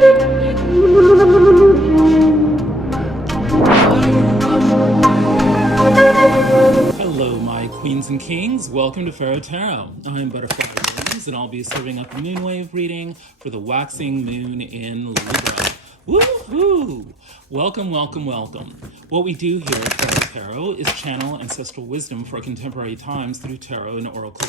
Hello, my queens and kings. Welcome to Pharaoh Tarot. I'm Butterfly Williams, and I'll be serving up the moonwave reading for the waxing moon in Libra. Woohoo! Welcome, welcome, welcome. What we do here at Pharaoh Tarot is channel ancestral wisdom for contemporary times through tarot and oracle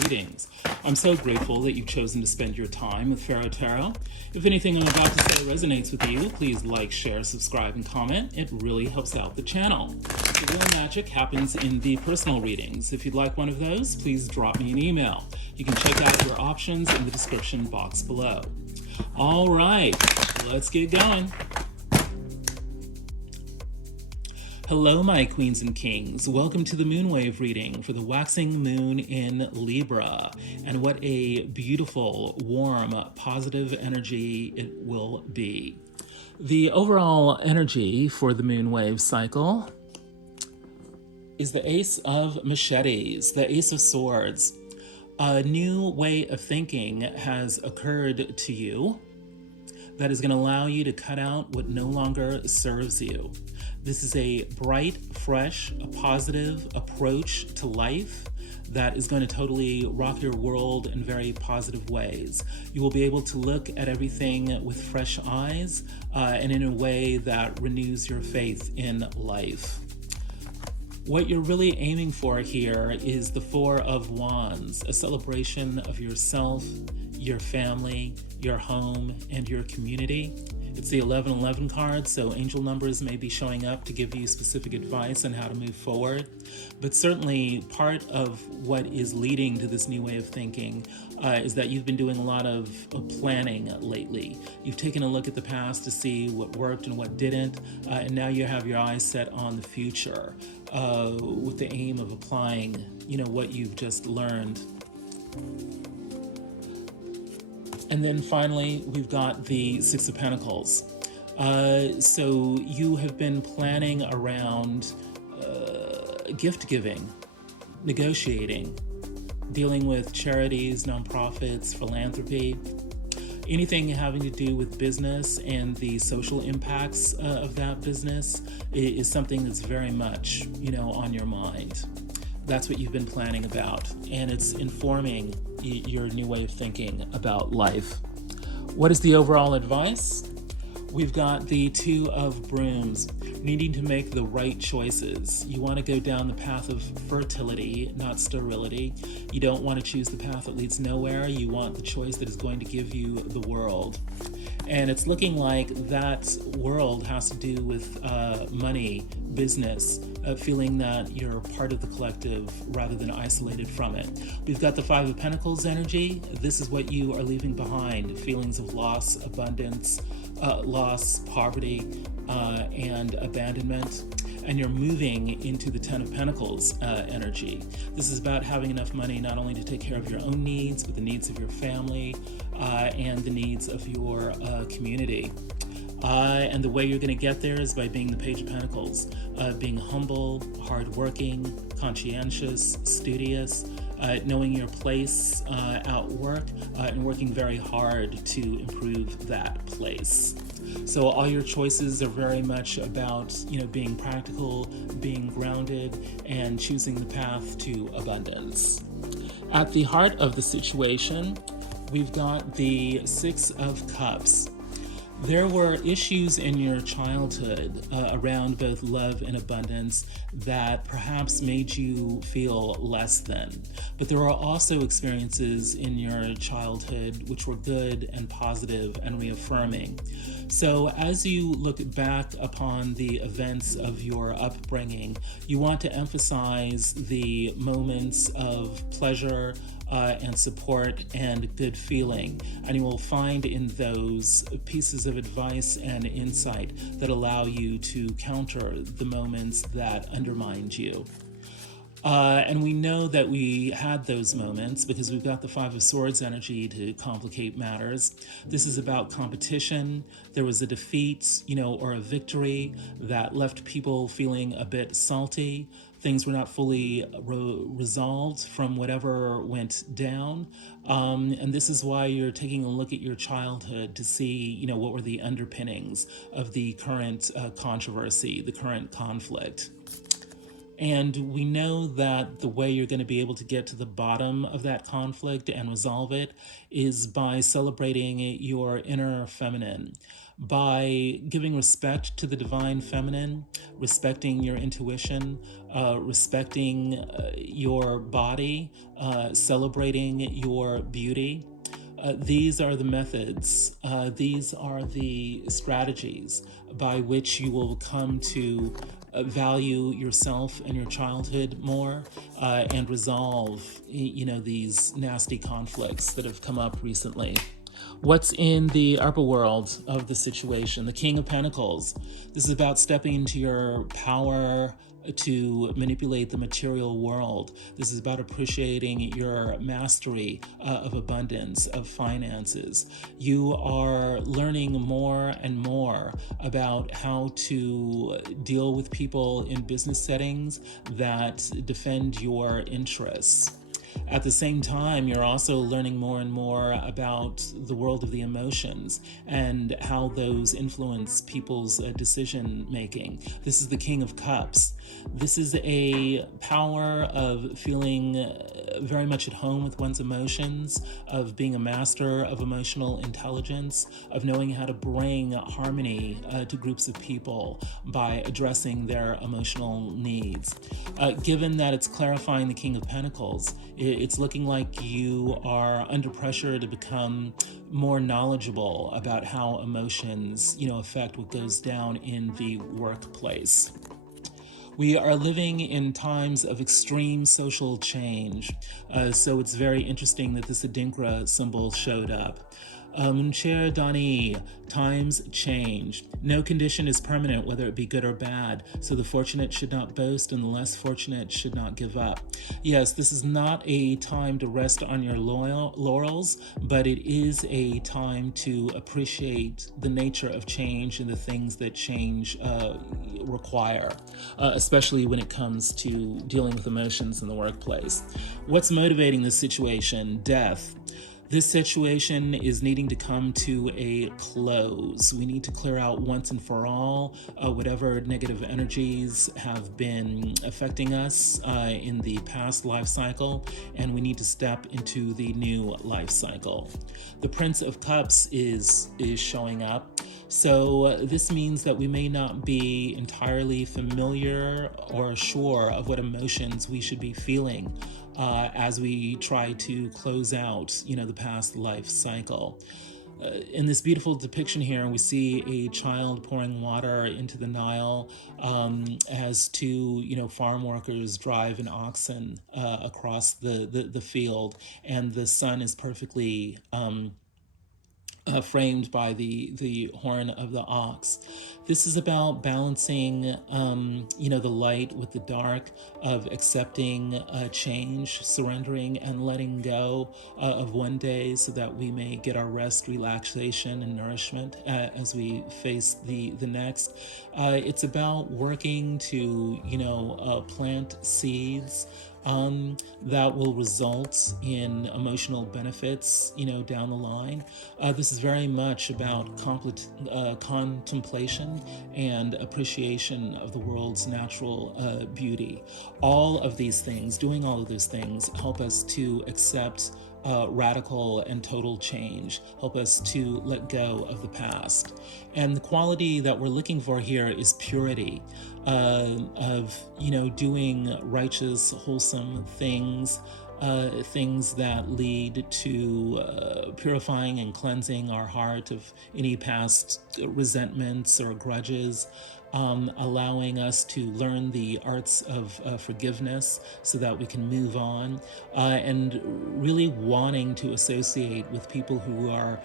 readings. I'm so grateful that you've chosen to spend your time with Pharaoh Tarot. If anything I'm about to say resonates with you, please like, share, subscribe, and comment. It really helps out the channel. The real magic happens in the personal readings. If you'd like one of those, please drop me an email. You can check out your options in the description box below. All right, let's get going. Hello, my queens and kings. Welcome to the moonwave reading for the waxing moon in Libra. And what a beautiful, warm, positive energy it will be. The overall energy for the moonwave cycle is the Ace of Machetes, the Ace of Swords. A new way of thinking has occurred to you that is going to allow you to cut out what no longer serves you. This is a bright, fresh, a positive approach to life that is going to totally rock your world in very positive ways. You will be able to look at everything with fresh eyes and in a way that renews your faith in life. What you're really aiming for here is the Four of Wands, a celebration of yourself, your family, your home, and your community. It's the 1111 card, so angel numbers may be showing up to give you specific advice on how to move forward. But certainly part of what is leading to this new way of thinking is that you've been doing a lot of planning lately. You've taken a look at the past to see what worked and what didn't, and now you have your eyes set on the future with the aim of applying, what you've just learned. And then finally, we've got the Six of Pentacles. So you have been planning around gift giving, negotiating, dealing with charities, nonprofits, philanthropy, anything having to do with business and the social impacts of that business is something that's very much, on your mind. That's what you've been planning about, and it's informing your new way of thinking about life. What is the overall advice? We've got the Two of Brooms, needing to make the right choices. You want to go down the path of fertility, not sterility. You don't want to choose the path that leads nowhere. You want the choice that is going to give you the world. And it's looking like that world has to do with money, business, feeling that you're part of the collective rather than isolated from it. We've got the Five of Pentacles energy. This is what you are leaving behind: feelings of loss, abundance, loss, poverty, and abandonment. And you're moving into the Ten of Pentacles energy. This is about having enough money not only to take care of your own needs, but the needs of your family and the needs of your community. And the way you're going to get there is by being the Page of Pentacles, being humble, hardworking, conscientious, studious, knowing your place at work, and working very hard to improve that place. So all your choices are very much about, being practical, being grounded, and choosing the path to abundance. At the heart of the situation, we've got the Six of Cups. There were issues in your childhood around both love and abundance that perhaps made you feel less than. But there are also experiences in your childhood which were good and positive and reaffirming. So as you look back upon the events of your upbringing, you want to emphasize the moments of pleasure, and support and good feeling. And you will find in those pieces of advice and insight that allow you to counter the moments that undermined you. And we know that we had those moments because we've got the Five of Swords energy to complicate matters. This is about competition. There was a defeat, or a victory that left people feeling a bit salty. Things were not fully resolved from whatever went down. And this is why you're taking a look at your childhood to see, what were the underpinnings of the current controversy, the current conflict. And we know that the way you're going to be able to get to the bottom of that conflict and resolve it is by celebrating your inner feminine, by giving respect to the divine feminine, respecting your intuition, respecting your body, celebrating your beauty. These are the methods, these are the strategies by which you will come to value yourself and your childhood more, and resolve, these nasty conflicts that have come up recently. What's in the upper world of the situation? The King of Pentacles. This is about stepping into your power to manipulate the material world. This is about appreciating your mastery of abundance, of finances. You are learning more and more about how to deal with people in business settings that defend your interests. At the same time, you're also learning more and more about the world of the emotions and how those influence people's decision making. This is the King of Cups. This is a power of feeling very much at home with one's emotions, of being a master of emotional intelligence, of knowing how to bring harmony to groups of people by addressing their emotional needs. Given that it's clarifying the King of Pentacles, it's looking like you are under pressure to become more knowledgeable about how emotions, affect what goes down in the workplace. We are living in times of extreme social change, so it's very interesting that this Adinkra symbol showed up. Cher Dani, times change. No condition is permanent, whether it be good or bad, so the fortunate should not boast and the less fortunate should not give up. Yes, this is not a time to rest on your laurels, but it is a time to appreciate the nature of change and the things that change require, especially when it comes to dealing with emotions in the workplace. What's motivating this situation? Death. This situation is needing to come to a close. We need to clear out once and for all whatever negative energies have been affecting us in the past life cycle, and we need to step into the new life cycle. The Prince of Cups is showing up. So this means that we may not be entirely familiar or sure of what emotions we should be feeling as we try to close out, the past life cycle. In this beautiful depiction here, we see a child pouring water into the Nile as two, farm workers drive an oxen across the field, and the sun is perfectly framed by the horn of the ox. This is about balancing, the light with the dark, of accepting change, surrendering, and letting go of one day so that we may get our rest, relaxation, and nourishment as we face the next. It's about working to, plant seeds that will result in emotional benefits, down the line. This is very much about contemplation and appreciation of the world's natural beauty. All of these things, doing all of those things, help us to accept radical and total change, help us to let go of the past. And the quality that we're looking for here is purity, of, doing righteous, wholesome things, things that lead to purifying and cleansing our heart of any past resentments or grudges, allowing us to learn the arts of forgiveness so that we can move on, and really wanting to associate with people who are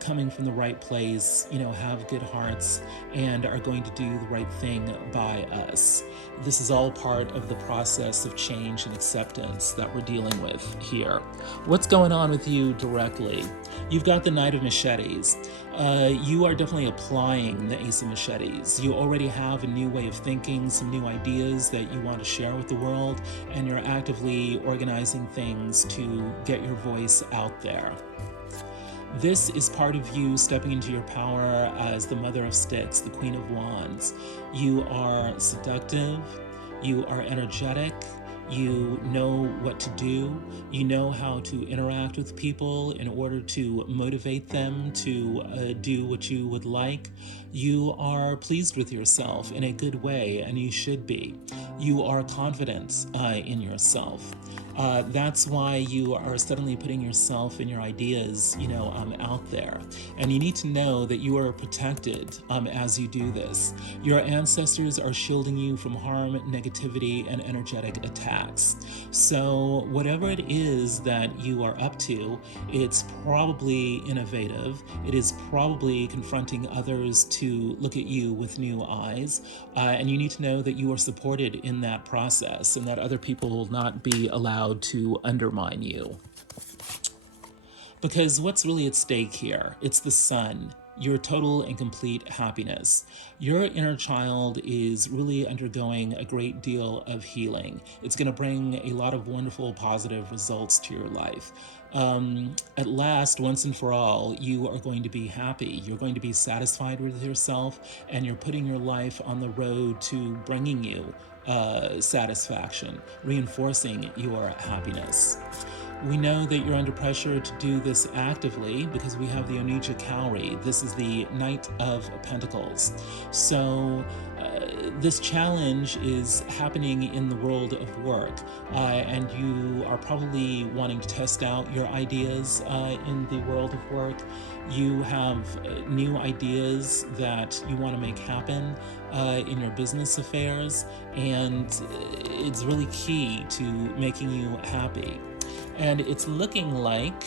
coming from the right place, have good hearts, and are going to do the right thing by us. This is all part of the process of change and acceptance that we're dealing with here. What's going on with you directly? You've got the Knight of Machetes. You are definitely applying the Ace of Machetes. You already have a new way of thinking, some new ideas that you want to share with the world, and you're actively organizing things to get your voice out there. This is part of you stepping into your power as the Mother of Sticks, the Queen of Wands. You are seductive, you are energetic, you know what to do, you know how to interact with people in order to motivate them to do what you would like. You are pleased with yourself in a good way, and you should be. You are confident in yourself. That's why you are suddenly putting yourself and your ideas, out there. And you need to know that you are protected as you do this. Your ancestors are shielding you from harm, negativity, and energetic attacks. So whatever it is that you are up to, it's probably innovative. It is probably confronting others to look at you with new eyes. And you need to know that you are supported in that process and that other people will not be allowed to undermine you. Because what's really at stake here? It's the sun, your total and complete happiness. Your inner child is really undergoing a great deal of healing. It's going to bring a lot of wonderful, positive results to your life. At last, once and for all, you are going to be happy. You're going to be satisfied with yourself, and you're putting your life on the road to bringing you satisfaction, reinforcing your happiness. We know that you're under pressure to do this actively because we have the Onija Cowrie. This is the Knight of Pentacles. So this challenge is happening in the world of work, and you are probably wanting to test out your ideas in the world of work. You have new ideas that you want to make happen in your business affairs, and it's really key to making you happy. And it's looking like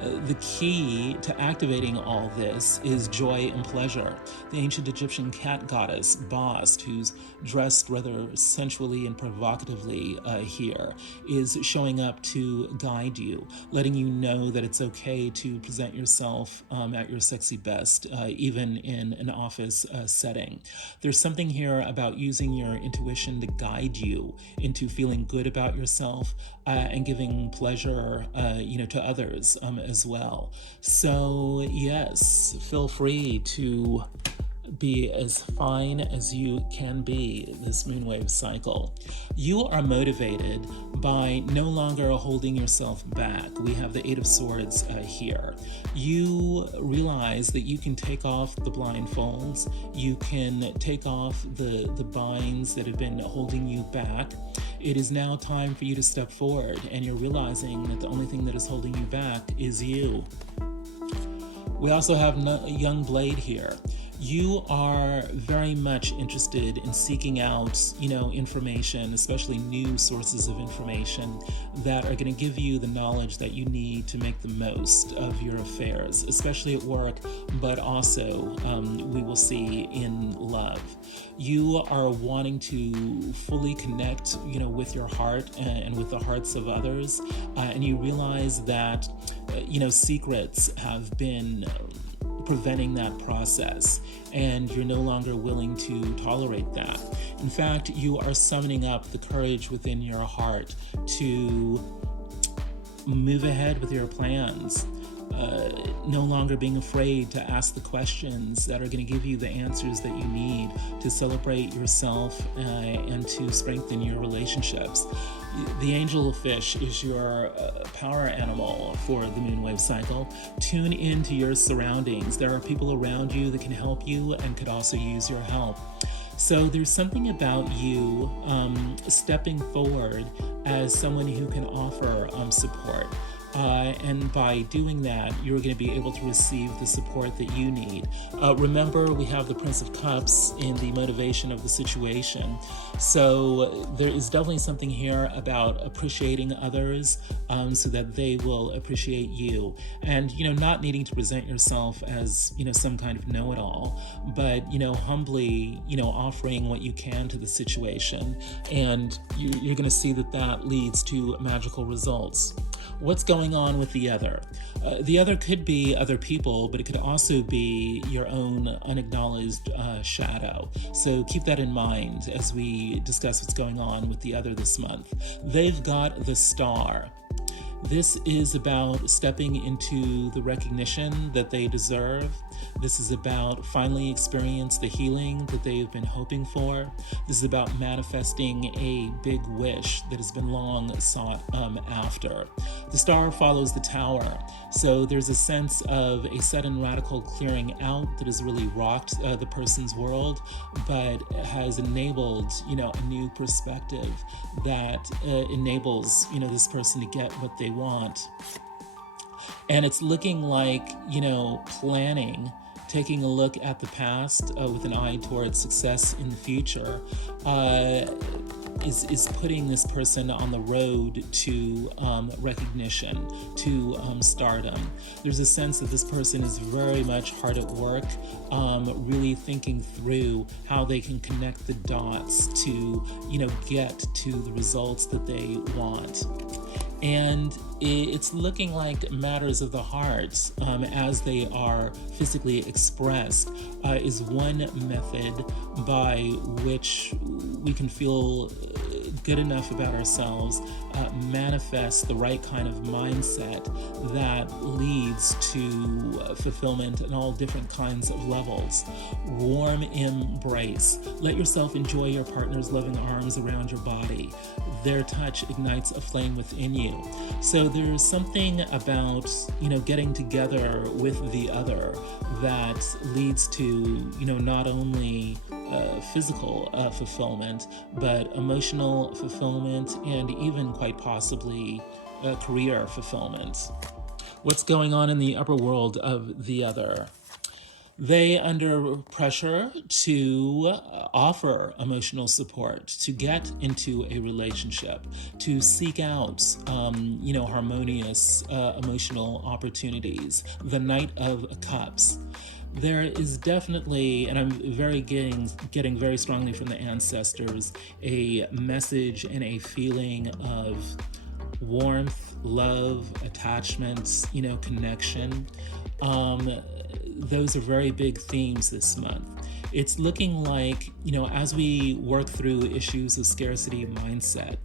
the key to activating all this is joy and pleasure. The ancient Egyptian cat goddess, Bast, who's dressed rather sensually and provocatively here, is showing up to guide you, letting you know that it's okay to present yourself at your sexy best, even in an office setting. There's something here about using your intuition to guide you into feeling good about yourself and giving pleasure, to others as well. So yes, feel free to be as fine as you can be this moonwave cycle. You are motivated by no longer holding yourself back. We have the Eight of Swords here. You realize that you can take off the blindfolds. You can take off the binds that have been holding you back. It is now time for you to step forward, and you're realizing that the only thing that is holding you back is you. We also have a young Blade here. You are very much interested in seeking out, information, especially new sources of information that are going to give you the knowledge that you need to make the most of your affairs, especially at work, but also we will see in love. You are wanting to fully connect, with your heart and with the hearts of others, and you realize that, secrets have been preventing that process, and you're no longer willing to tolerate that. In fact, you are summoning up the courage within your heart to move ahead with your plans, no longer being afraid to ask the questions that are going to give you the answers that you need to celebrate yourself and to strengthen your relationships. The angel fish is your power animal for the moonwave cycle. Tune into your surroundings. There are people around you that can help you and could also use your help. So there's something about you stepping forward as someone who can offer support. And by doing that, you're going to be able to receive the support that you need. Remember, we have the Prince of Cups in the motivation of the situation. So there is definitely something here about appreciating others so that they will appreciate you. And, not needing to present yourself as, some kind of know-it-all, but, humbly, offering what you can to the situation. And you're going to see that leads to magical results. What's going on with the other? The other could be other people, but it could also be your own unacknowledged shadow. So keep that in mind as we discuss what's going on with the other this month. They've got the Star. This is about stepping into the recognition that they deserve. This is about finally experience the healing that they've been hoping for. This is about manifesting a big wish that has been long sought after. The Star follows the Tower. So there's a sense of a sudden radical clearing out that has really rocked the person's world, but has enabled, a new perspective that enables, this person to get what they want. And it's looking like, planning, taking a look at the past with an eye towards success in the future, is putting this person on the road to recognition, to stardom. There's a sense that this person is very much hard at work, really thinking through how they can connect the dots to, get to the results that they want. And it's looking like matters of the heart, as they are physically expressed, is one method by which we can feel good enough about ourselves, manifest the right kind of mindset that leads to fulfillment in all different kinds of levels. Warm embrace. Let yourself enjoy your partner's loving arms around your body. Their touch ignites a flame within you. So there's something about, getting together with the other that leads to, not only physical fulfillment, but emotional fulfillment and even quite possibly career fulfillment. What's going on in the upper world of the other? They under pressure to offer emotional support, to get into a relationship, to seek out, harmonious emotional opportunities. The Knight of Cups. There is definitely, and I'm getting very strongly from the ancestors, a message and a feeling of warmth, love, attachment, connection. Those are very big themes this month. It's looking like, as we work through issues of scarcity mindset,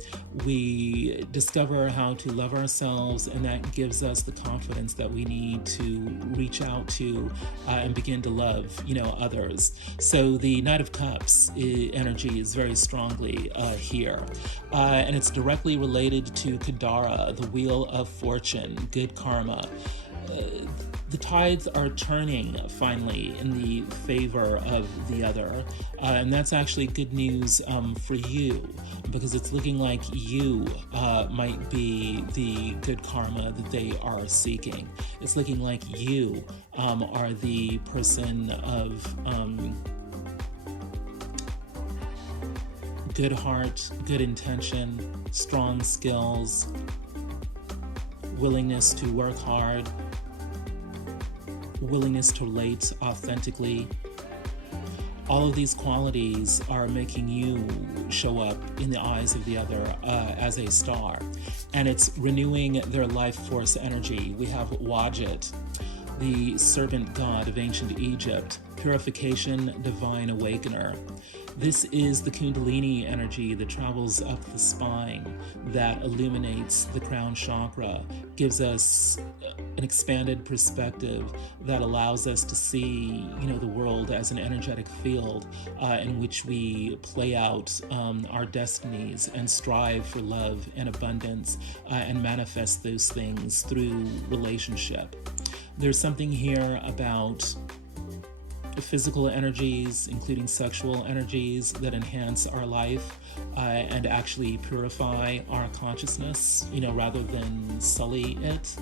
we discover how to love ourselves, and that gives us the confidence that we need to reach out to and begin to love, others. So the Knight of Cups energy is very strongly here. And it's directly related to Kadara, the Wheel of Fortune, good karma. The tides are turning finally in the favor of the other, and that's actually good news for you, because it's looking like you might be the good karma that they are seeking. It's looking like you are the person of good heart, good intention, strong skills, willingness to work hard, willingness to relate authentically. All of these qualities are making you show up in the eyes of the other as a star. And it's renewing their life force energy. We have Wadjet, the serpent god of ancient Egypt, purification, divine awakener. This is the Kundalini energy that travels up the spine, that illuminates the crown chakra, gives us an expanded perspective that allows us to see, the world as an energetic field in which we play out our destinies and strive for love and abundance and manifest those things through relationship. There's something here about physical energies, including sexual energies that enhance our life and actually purify our consciousness, rather than sully it.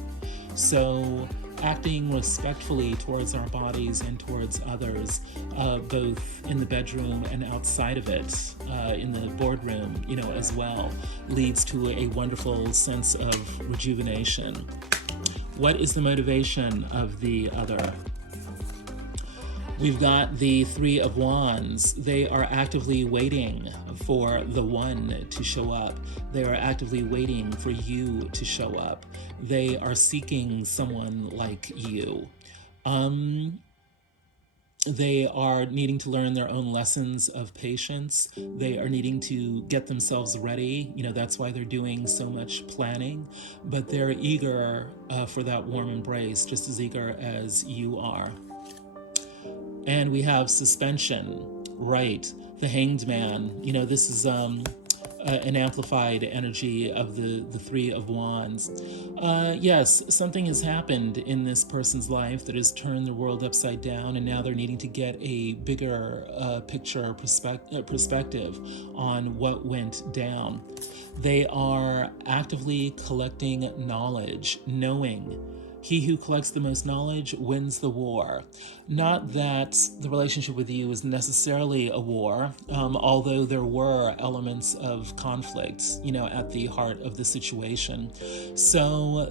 So acting respectfully towards our bodies and towards others, both in the bedroom and outside of it, in the boardroom, as well, leads to a wonderful sense of rejuvenation. What is the motivation of the other? We've got the Three of Wands. They are actively waiting for the one to show up. They are actively waiting for you to show up. They are seeking someone like you. They are needing to learn their own lessons of patience. They are needing to get themselves ready. That's why they're doing so much planning. But they're eager for that warm embrace, just as eager as you are. And we have suspension, right? The Hanged Man. This is an amplified energy of the Three of Wands. Yes, something has happened in this person's life that has turned the world upside down, and now they're needing to get a bigger picture perspective on what went down. They are actively collecting knowledge, knowing. He who collects the most knowledge wins the war. Not that the relationship with you is necessarily a war, although there were elements of conflict, at the heart of the situation. So,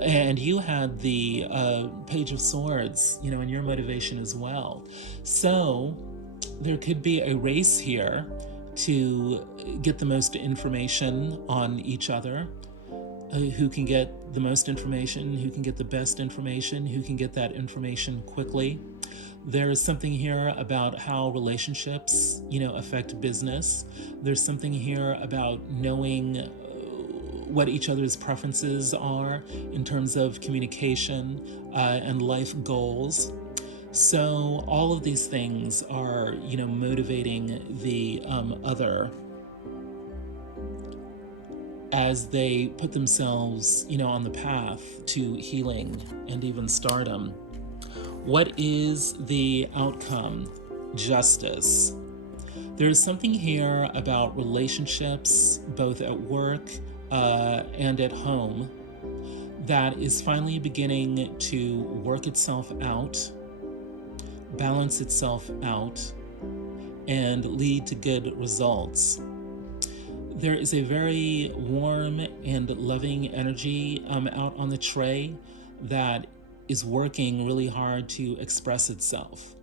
and you had the Page of Swords, in your motivation as well. So there could be a race here to get the most information on each other. Who can get the most information, who can get the best information, who can get that information quickly. There is something here about how relationships, affect business. There's something here about knowing what each other's preferences are in terms of communication and life goals. So all of these things are, motivating the other as they put themselves, on the path to healing and even stardom. What is the outcome? Justice. There's something here about relationships, both at work and at home, that is finally beginning to work itself out, balance itself out, and lead to good results. There is a very warm and loving energy out on the tray that is working really hard to express itself.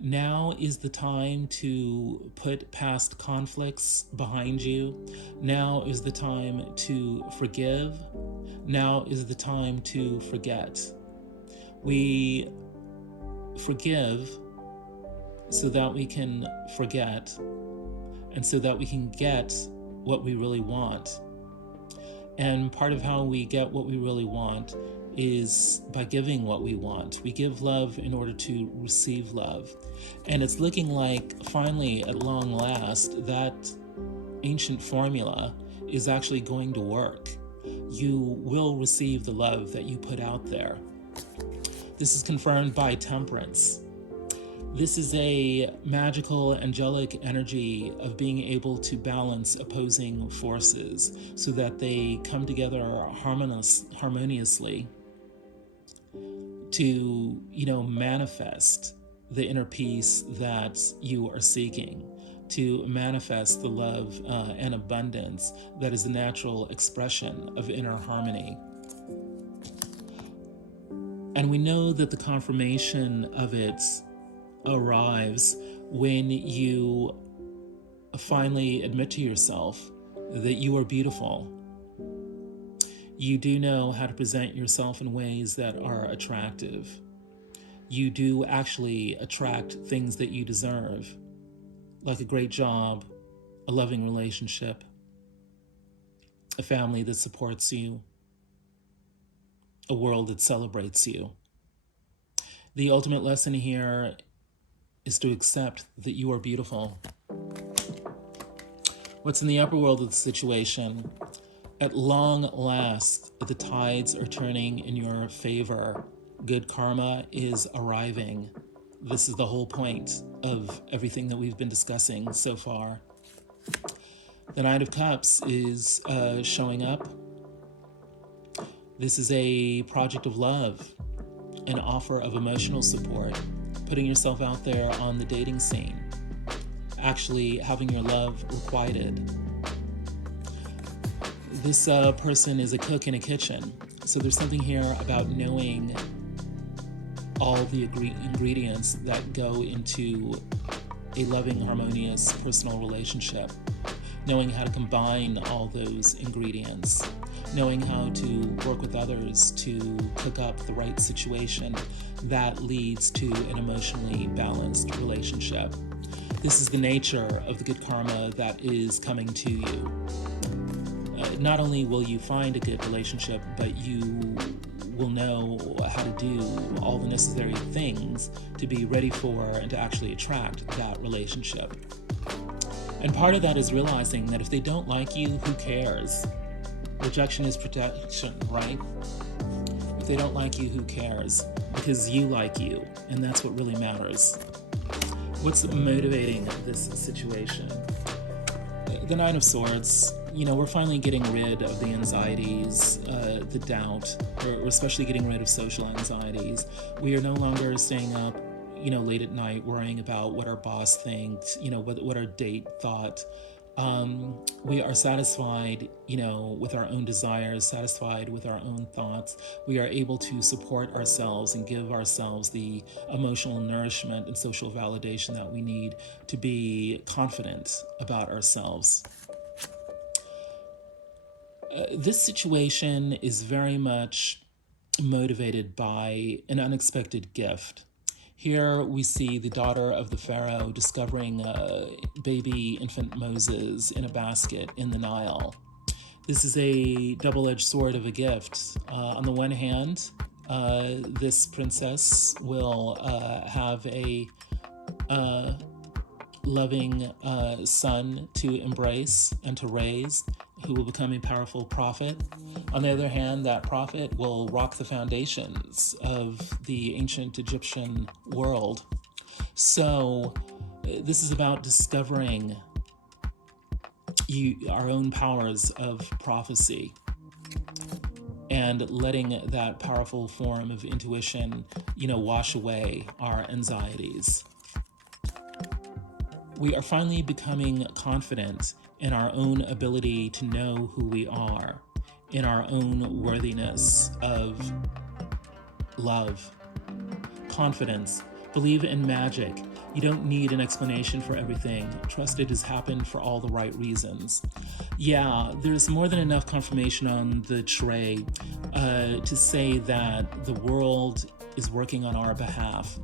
Now is the time to put past conflicts behind you. Now is the time to forgive. Now is the time to forget. We forgive so that we can forget, and so that we can get what we really want. And part of how we get what we really want is by giving what we want. We give love in order to receive love. And it's looking like, finally, at long last, that ancient formula is actually going to work. You will receive the love that you put out there. This is confirmed by Temperance. This is a magical, angelic energy of being able to balance opposing forces so that they come together harmoniously to, manifest the inner peace that you are seeking, to manifest the love and abundance that is the natural expression of inner harmony. And we know that the confirmation of it arrives when you finally admit to yourself that you are beautiful. You do know how to present yourself in ways that are attractive. You do actually attract things that you deserve, like a great job, a loving relationship, a family that supports you, a world that celebrates you. The ultimate lesson here is to accept that you are beautiful. What's in the upper world of the situation? At long last, the tides are turning in your favor. Good karma is arriving. This is the whole point of everything that we've been discussing so far. The Knight of Cups is showing up. This is a project of love, an offer of emotional support, putting yourself out there on the dating scene, actually having your love requited. This person is a cook in a kitchen, so there's something here about knowing all the ingredients that go into a loving, harmonious, personal relationship, knowing how to combine all those ingredients, knowing how to work with others to cook up the right situation that leads to an emotionally balanced relationship. This is the nature of the good karma that is coming to you. Not only will you find a good relationship, but you will know how to do all the necessary things to be ready for and to actually attract that relationship. And part of that is realizing that if they don't like you, who cares? Rejection is protection, right? If they don't like you, who cares? Because you like you, and that's what really matters. What's motivating this situation? The Nine of Swords. We're finally getting rid of the anxieties, the doubt. We're especially getting rid of social anxieties. We are no longer staying up, late at night worrying about what our boss thinks, what our date thought. We are satisfied, with our own desires, satisfied with our own thoughts. We are able to support ourselves and give ourselves the emotional nourishment and social validation that we need to be confident about ourselves. This situation is very much motivated by an unexpected gift. Here we see the daughter of the Pharaoh discovering baby infant Moses in a basket in the Nile. This is a double-edged sword of a gift. On the one hand, this princess will have a loving son to embrace and to raise, who will become a powerful prophet. On the other hand, that prophet will rock the foundations of the ancient Egyptian world. So this is about discovering our own powers of prophecy and letting that powerful form of intuition, wash away our anxieties. We are finally becoming confident in our own ability to know who we are, in our own worthiness of love, confidence. Believe in magic. You don't need an explanation for everything. Trust it has happened for all the right reasons. Yeah, there's more than enough confirmation on the tray to say that the world is working on our behalf.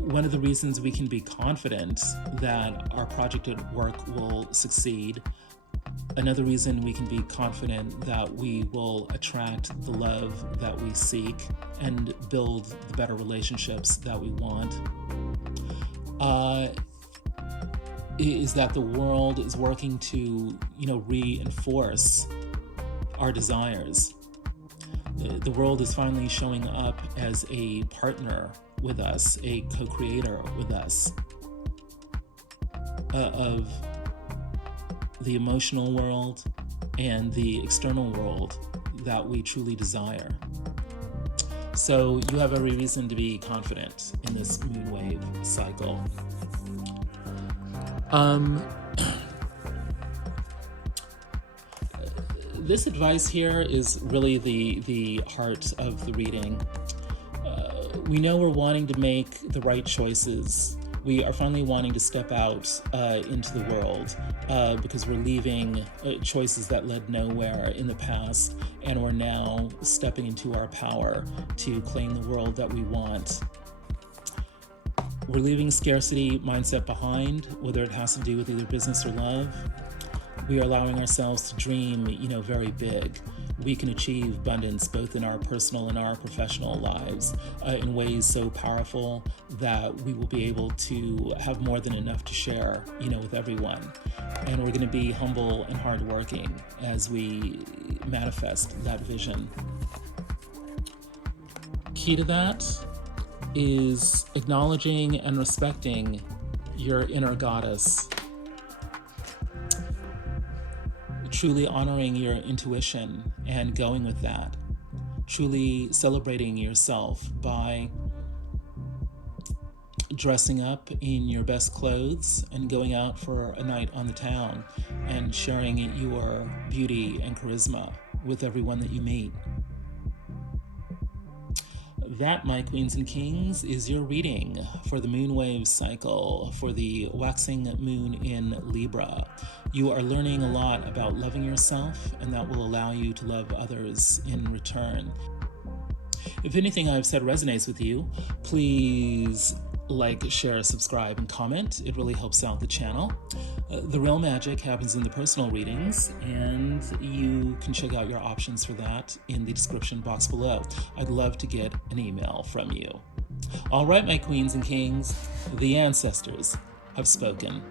One of the reasons we can be confident that our project at work will succeed, another reason we can be confident that we will attract the love that we seek and build the better relationships that we want, is that the world is working to, reinforce our desires. The world is finally showing up as a partner with us, a co-creator with us of the emotional world and the external world that we truly desire. So you have every reason to be confident in this moonwave cycle. This advice here is really the heart of the reading. We know we're wanting to make the right choices. We are finally wanting to step out into the world because we're leaving choices that led nowhere in the past, and we're now stepping into our power to claim the world that we want. We're leaving scarcity mindset behind, whether it has to do with either business or love. We are allowing ourselves to dream, very big. We can achieve abundance both in our personal and our professional lives in ways so powerful that we will be able to have more than enough to share, with everyone. And we're going to be humble and hardworking as we manifest that vision. Key to that, is acknowledging and respecting your inner goddess, truly honoring your intuition and going with that, truly celebrating yourself by dressing up in your best clothes and going out for a night on the town and sharing your beauty and charisma with everyone that you meet. That, my queens and kings, is your reading for the moonwave cycle for the waxing moon in Libra. You are learning a lot about loving yourself, and that will allow you to love others in return. If anything I've said resonates with you, please like, share, subscribe, and comment. It really helps out the channel. The real magic happens in the personal readings, and you can check out your options for that in the description box below. I'd love to get an email from you. All right, my queens and kings, the ancestors have spoken.